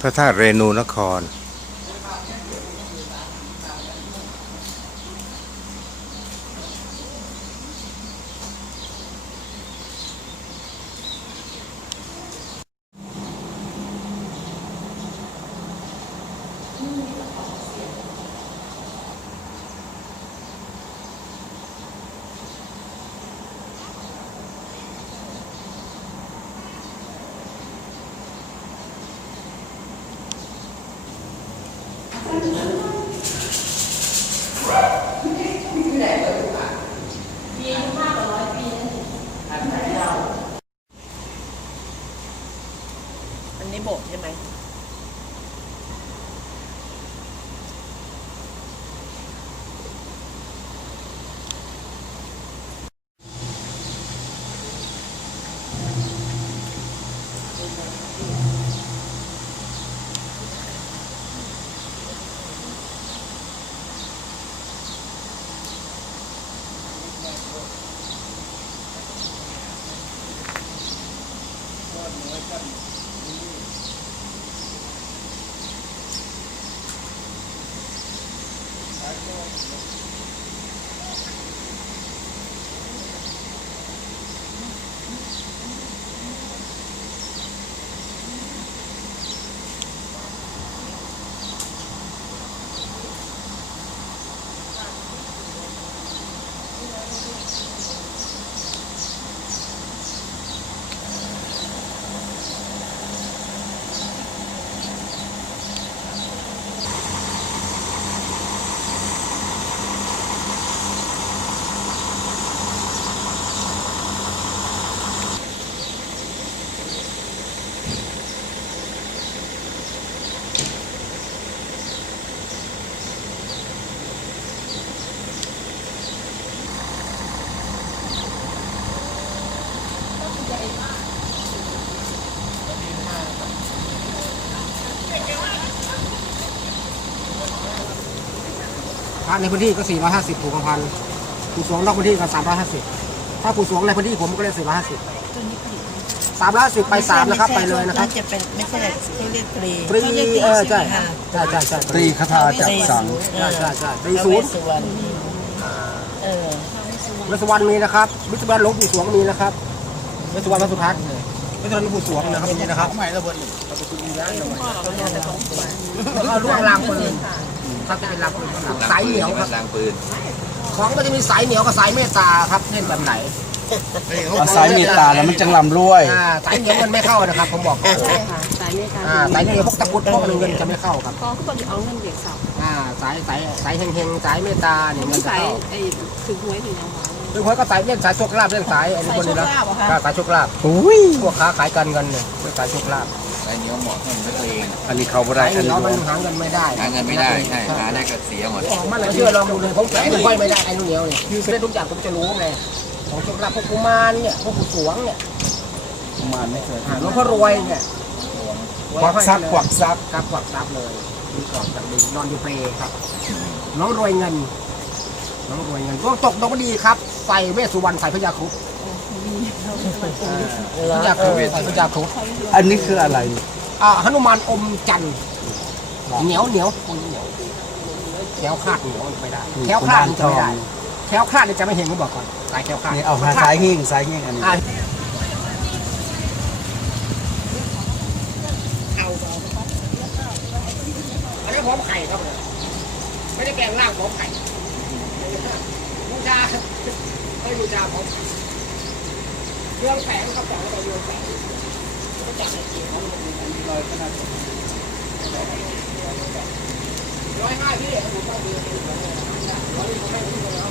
พระธาตุเรนูนคร พระในพื้นที่ก็450ผูกพันผู้สวงนอกพื้นที่ก็350ถ้าผู้สวงในพื้นที่ผมก็เลย450 350ไป3นะครับไปเลยนะครับาจะเป็นไม่ใช่เขาเรียกตรีฟรีขารียกเออใช่ค่ะใช่ใช่ใช่ตรีคาถาจักสังใช่ใช่ใช่ตรีพระศูเวนย์สสุวรรณเออวิศวรรณมีนะครับวิศวรรณหลวงปู่สวงมีนะครับวิศวรรณพระสุทัศน์วิศวรรณหลวงปู่สวงนะครับมีนะครับใหม่ระเบิดเอาล่วงรางปืน ครับจะเป็นรางปืนข้างหลังสายเหนียวครับล้างปืนของมันจะมีสายเหนียวกับสายเมตตาครับเล่นแบบไหนเอาสายเมตตาแล้วมันจังลำรวย อ่าสายเหนียวเงินไม่เข้านะครับผมบอกก่อนใช่ค่ะสายเมตตาอ่าสายเหนียวพวกตะกรุดพวกเงินจะไม่เข้าครับก็คนเอาเงินเด็กสาวอ่าสายสายสายเฮงๆสายเมตตาเนี่ยเงิไม่นจะสายเข้าไอ้ถึงหวยถึงยังหวานคือคนก็สายเล่นสายโชคลาภเล่นสายอันนี้คนนี้นะอ่าสายโชคลาภอุ้ย พวกค้าขายการเงินเนี่ยเป็นสายโชคลาภ สายเหนียวเหมาะสำหรับตัวเองอันนี้เขาบ่ได้สายอันเหนีนี้ยวบ่มันหาเงินไม่ได้หาเงินไม่ได้ใช่หาได้ก็เสียหมดของมันเชื่อลองดูเลยผมแกะไม่ค่อยไม่ได้ไอ้นู่นเหนียวเนี่ยคือได้ทุกอย่างผมจะรู้ไงของโชคลาภพวกกุมารเนี่ยพวกผู้สวงเนี่ยประมาณไม่เคยอ่าหลวงพ่อรวยเนี่ยควักซักควักซักครับกวักทรัพย์เลยมีกล่องจากดีนอนอยู่เปรครับ น้องรวยเงิน น้องรวยเงินก็ตกดอกดีครับใส่เวสสุวรรณใส่พญาครุฑ พญาครุฑใส่พญาครุฑอันนี้คืออะไร อ่าหนุมานอมจันทร์เหนียวเหนียวเหนียวแคล้วคลาดเหนียวไม่ได้แคล้วคลาดมันจะไม่ได้แคล้วคลาดเนี่ยจะไม่เห็นผมบอกก่อนสายแคล้วคลาดนี่เอาหาสายหิ้งสายหิ้งอันนี้อ่าอันนี้พร้อมไข่ครับผมไม่ได้แกงล่างพร้อมไข่บูชาเอ้ยบูชาพร้อมไข่ เรื่องแสงครับแสงแล้วก็เรื่องแผงก็จับในเกียร์เขาร้อยห้าพี่ผมต้องดูร้อยผมไม่รู้แล้ว